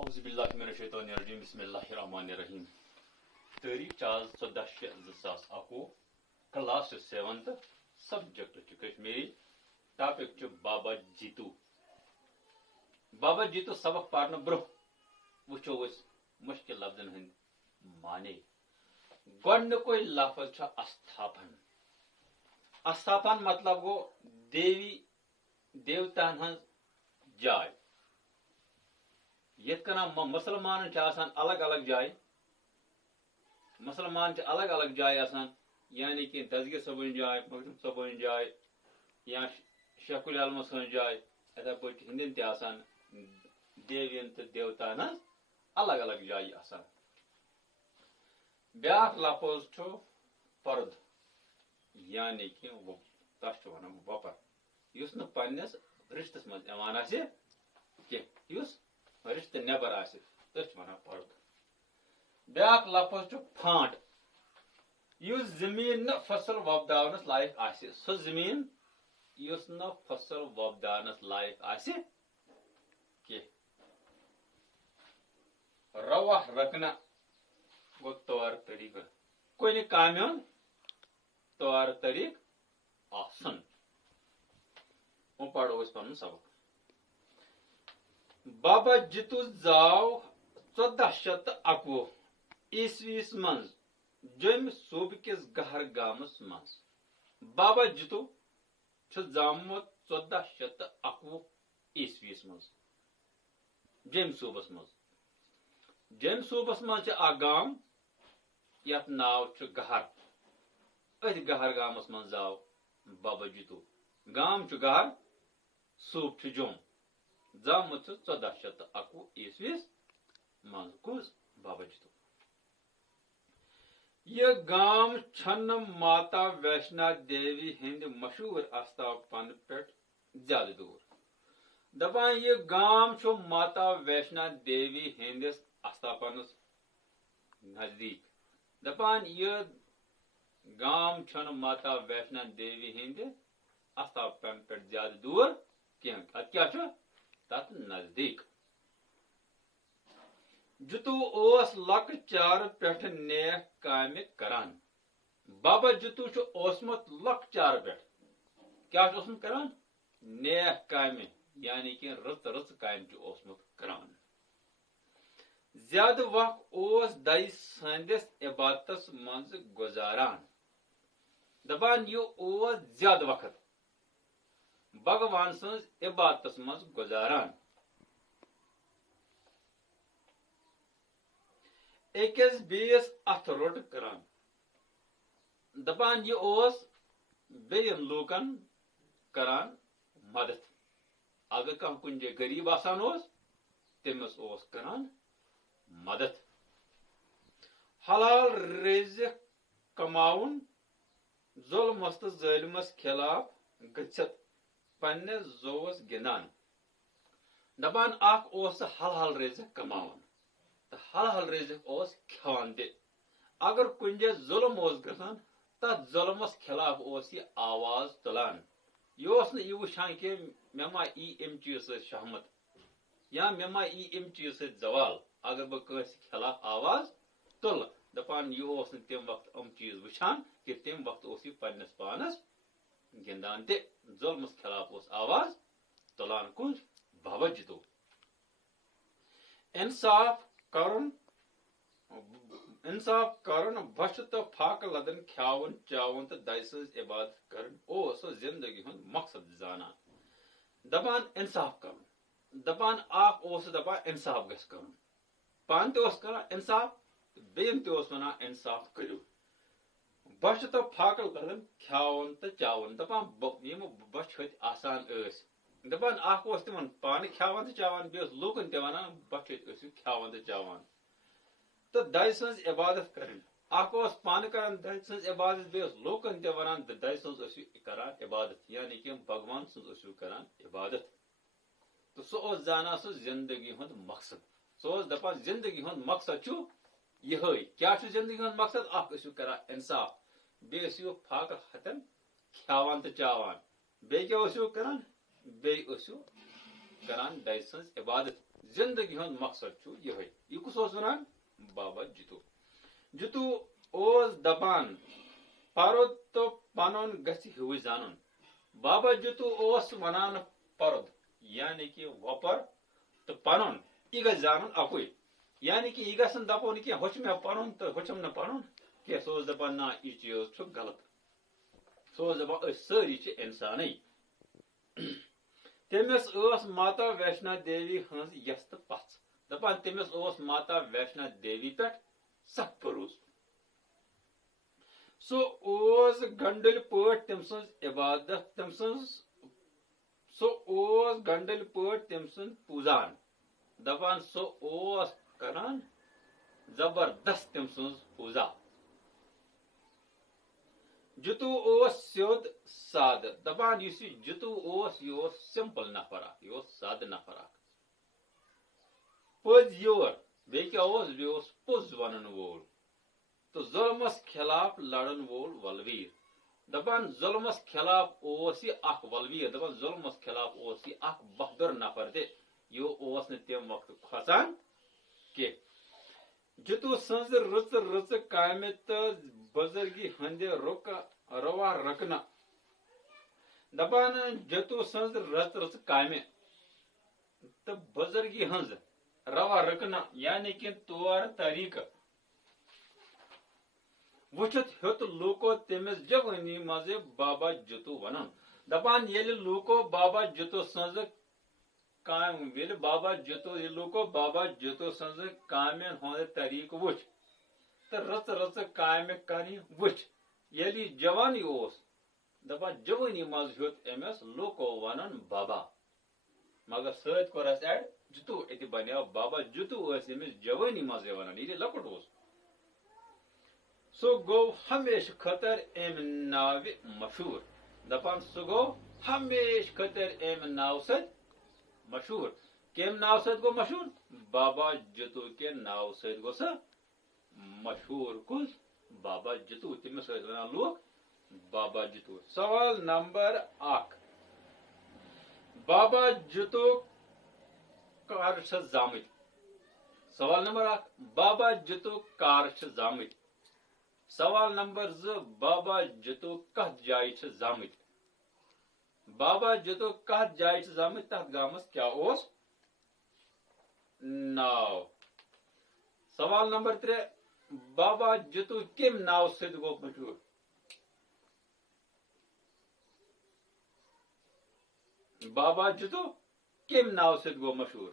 اعوذ باللہ من الشیطان الرجیم بسم اللہ الرحمن الرحیم تاریخ Chaz 14/6/2021 class 7 subject Kashmiri topic بابا جیتو سبق پارن برہ وچو مشکل لفظن ہند معنی گۄڈنیُکُے لفظ چھ استھاپن مطلب گو دیوتاہن ہنز جائے یت کنا مسلمان الگ الگ جائے آسان یعنی کہ دسگیر صبن جائے مخدوم صبن جائے یا شیخ العالم سن جائے اتھے پٲٹھۍ ہندین تہِ آسان دیوین تو دیوتاہن ہنز الگ الگ جائے آسان بیاکھ لفظ چھُ فرد یعنی کہ تس ونان وپر یُس نہٕ پننس رشتس منٛز یِوان آسہِ کینٛہہ یُس رشتہٕ نٮ۪بر آسہِ تٔتھۍ چھِ ونان فرد بیاکھ لفظ چھُ پھانٹ یُس زٔمیٖن نہٕ فصل وۄپداونس لایق آسہِ سۄ زٔمیٖن یُس نہٕ فصل وۄپداونس لایق آسہِ کینٛہہ رواہ رکنا گوٚو طور طریقہٕ کُنہِ کامہِ ہُنٛد طور طریقہٕ آسُن وۄنۍ پرو أسۍ پنُن سبق بابا جیتو زاو 1411 عیسویس منٛز جوٚمہِ صوبہٕ کِس گہر گامس منٛز بابا جیتو چھُ زامُت 1411 عیسویس منٛز جوٚمہِ صوبس منٛز چھُ اکھ گام یتھ ناو چھُ گہر أتھۍ گہر گامس منٛز زاو بابا جیتو گام چھُ گہر صوبہٕ چھُ جوٚم زامُت چھُ 1411 عیسویس منٛز کُس بابا جیتو یہ گام چھنہٕ ماتا ویشنا دیوی ہند مشہور استاپن پٮ۪ٹھ زیادٕ دوٗر دپان یہ گام چھُ ماتا ویشنا دیوی ہندس استاپنس نزدیک دپان یہ گام چھنہٕ ماتا ویشنا دیوی ہند استاپن پٮ۪ٹھ زیادٕ دوٗر کینٛہہ اتھ کیٛاہ چھُ تتھ نزدیک جیتو اوس لۄکچارٕ پٮ۪ٹھٕ نیک کامہِ کران بابا جیتو چھُ اوسمُت لۄکچارٕ پٮ۪ٹھ کیٛاہ چھُ اوسمُت کران نیک کامہِ یعنی کہ رٕژ کامہِ چھُ اوسمُت کران زیادٕ وقت اوس دَیہِ سٕنٛدِس عبادتس منٛز گُزاران دپان یہِ اوس زیادٕ وقت بھگوان سٕنٛز عبادتس منٛز گُزاران أکِس بیٚیِس اتھٕ روٚٹ کران دپان یہِ اوس بیٚیَن لوٗکن کران مدد اگر کانٛہہ کُنہِ جایہِ غریٖب آسان اوس تٔمِس اوس کران مدد حلال رزق کماوُن ظُلمس تہٕ ظٲلمس خلاف گٔژھِتھ پننِس زووس گِنٛدان دپان اکھ اوس سُہ حلال رزق کماوان تہٕ حلال رزق اوس کھٮ۪وان تہِ اگر کُنہِ جایہِ ظُلم اوس گژھان تتھ ظُلمس خلاف اوس یہِ آواز تُلان یہِ اوس نہٕ یہِ وٕچھان کہِ مےٚ ما یی امہِ چیٖز سۭتۍ شہمت یا مےٚ ما یی امہِ چیٖز سۭتۍ زوال اگر بہٕ کٲنٛسہِ خلاف آواز تُلہٕ دپان یہِ اوس نہٕ تمہِ وقتہٕ یِم چیٖز وٕچھان کہِ تمہِ وقتہٕ اوس یہِ پننِس پانس گِنٛدان تہِ ظُلمس خلاف اوس آواز تُلان کُس بابا جیتو انصاف کرُن بۄچھِ تہٕ فاقہٕ لدن کھیاوُن چاوُن تہٕ دَیہِ سٕنٛز عبادت کرٕنۍ اوس سُہ زندگی ہُنٛد مقصد زانان دپان انصاف کرُن دپان اکھ اوس دپان انصاف گژھِ کرُن پانہٕ تہِ اوس کران انصاف تہٕ بیٚیِن تہِ اوس ونان انصاف کٔرِو بۄچھِ تہٕ فاقہٕ لدن کھیاوُن تہٕ چاوُن دپان یِم بۄچھِ ہٕتۍ آسان ٲسۍ دپان اکھ اوس تِمن پانہٕ کھیاوان تہٕ چاوان بیٚیہِ اوس لوٗکن تہِ ونان بۄچھِ ہٕتۍ ٲسِو کھیاوان تہٕ چاوان تہٕ دَیہِ سٕنٛز عبادت کرٕنۍ اکھ اوس پانہٕ کران دَیہِ سٕنٛز عبادت بیٚیہِ اوس لوٗکن تہِ ونان تہٕ دَیہِ سٕنٛز ٲسِو کران عبادت یعنی کہ بھگوان سٕنٛز ٲسِو کران عبادت تہٕ سُہ اوس زانان سُہ زندگی ہُنٛد مقصد سُہ اوس دپان زندگی ہُنٛد مقصد چھُ یِہے کیٛاہ چھُ زندگی ہُنٛد مقصد اکھ ٲسِو کران انصاف بیٚیہِ ٲسِو فاقہٕ ہتن کھیاوان تہٕ چاوان بیٚیہِ کیٛاہ ٲسِو کران بیٚیہِ ٲسِو کران دَیہِ سٕنٛز عبادت زندگی ہند مقصد چھُ یہے یہ کس اوس ونان بابا جتو جتو اوس دپان پرد تو پنن گژھِ ہیوے زانُن بابا جتو اوس ونان پرد یعنی کہ وپر تو پنن یہ گژھِ زانُن اکوے یعنی کہ یہ گژھن دپُن کینٛہہ ہُہ چھُ مےٚ پنُن تہٕ ہُہ چھُم نہٕ پنُن کینٛہہ سُہ اوس دپان نہ یہِ چیٖز چھُ غلط سُہ اوس دپان أسۍ سٲری چھِ اِنسانٕے تٔمِس ٲس ماتا ویشنا دیوی ہٕنٛز یژھ تہٕ پژھ دپان تٔمِس اوس ماتا ویشنا دیوی پٮ۪ٹھ سخ بروسہٕ سُہ اوس گنڈٕلۍ پٲٹھۍ تٔمۍ سٕنٛز عبادت سُہ اوس گنڈٕلۍ پٲٹھۍ تٔمۍ سُنٛد پوٗزان دپان سُہ اوس کران زبردست تٔمۍ سٕنٛز پوٗزا جتو اوس سیود سادٕ دپان یُس یہِ جتو اوس یہِ اوس سمپل نفر اکھ یہِ اوس سادٕ نفر اکھ پٔزۍ یور بیٚیہِ کیاہ اوس بیٚیہِ اوس پوٚز ونن وول تہٕ ظلمس خلاف لڑن وول ولویر دپان ظلمس خلاف اوس یہِ اکھ ولویر دپان ظلمس خلاف اوس یہِ اکھ بہادر نفر تہِ یہِ اوس نہٕ تمہِ وقتہٕ کھۄژان کینٛہہ جتو سٕنٛزٕ رٕژٕ رٕژٕ کامہِ تہٕ بزرگی ہندِ روا رکنہٕ دپان جتو سٕنٛز رٕژ رٕژ کامہِ تہٕ بزرگی ہٕنٛز روا رکنہٕ یعنی کہ طور طریقہٕ وٕچھِتھ ہیوٚت لوٗکو تٔمِس جوٲنی منٛزٕ بابا جتو ونُن دپان ییٚلہِ لوٗکو بابا جتو سٕنٛزٕ بابا جتو سٕنٛزٕ کامٮ۪ن ہُنٛد طریقہٕ وٕچھ تہٕ رٕژ رٕژ کامہِ کرنہِ وٕچھ ییٚلہِ یہِ جوانی اوس دپان جوٲنی منٛز ہیوٚت أمِس لوٗکو ونُن بابا مگر سۭتۍ کوٚر اَسہِ ایڈ جتو اتہِ بنیو بابا جتو ٲسۍ أمِس جوٲنی منٛزٕے ونان ییٚلہِ لۄکُٹ اوس سُہ گوٚو ہمیشہٕ خٲطر امہِ ناوِ مشہوٗر دپان سُہ گوٚو ہمیشہٕ خٲطر امہِ ناوٕ سۭتۍ مشہوٗر کمہِ ناوٕ سۭتۍ گوٚو مشہوٗر بابا جتو کہِ ناوٕ سۭتۍ گوٚو سُہ مشہوٗر کُس بابا جتو تٔمِس ٲسۍ ونان لوٗکھ بابا جتو سوال نمبر 1 بابا جتو کر چھِ زامٕتۍ سوال نمبر 1 بابا جتو کر چھِ زامٕتۍ سوال نمبر 2 بابا جتو کتھ جایہِ چھِ زامٕتۍ بابا جتو کتھ جایہِ چھِ زامٕتۍ تتھ گامس کیاہ اوس ناو سوال نمبر 3 بابا جتو کمہِ ناوٕ سۭتۍ گوٚو مشہوٗر بابا جتو کمہِ ناوٕ سۭتۍ گوٚو مشہوٗر